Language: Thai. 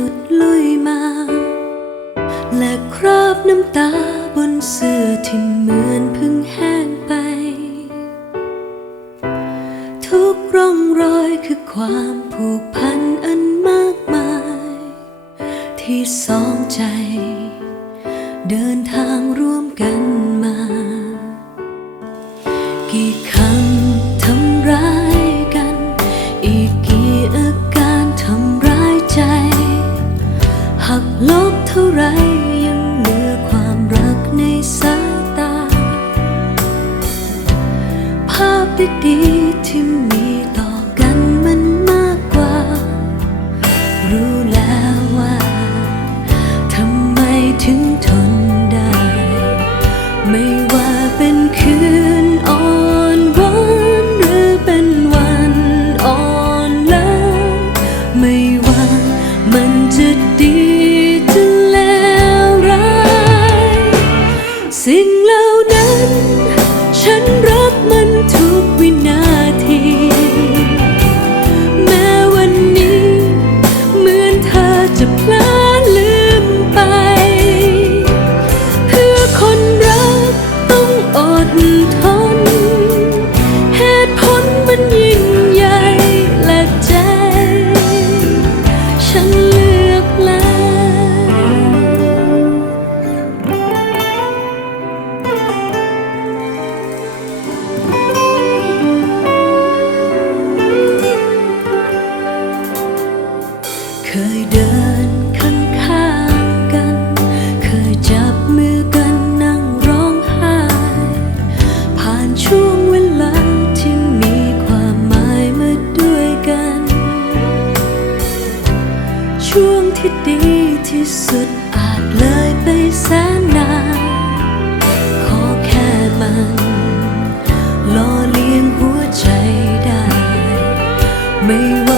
หลุดลุยมา และคราบน้ำตาบนเสื้อที่เหมือนเพิ่งแห้งไป ทุกร่องรอยคือความผูกพันอันมากมาย ที่สองใจ เดินทางร่วมกัน that did to me. เคยเดินข้างข้กัน เคยจับมือกันนั่งร้องไห้ ผ่านช่วงเวลาที่มีความหมายมาด้วยกัน ช่วงที่ดีที่สุดอาจเลยไปแสนนานขอแค่มันล่อเลียงหัวใจได้ ไม่ว่า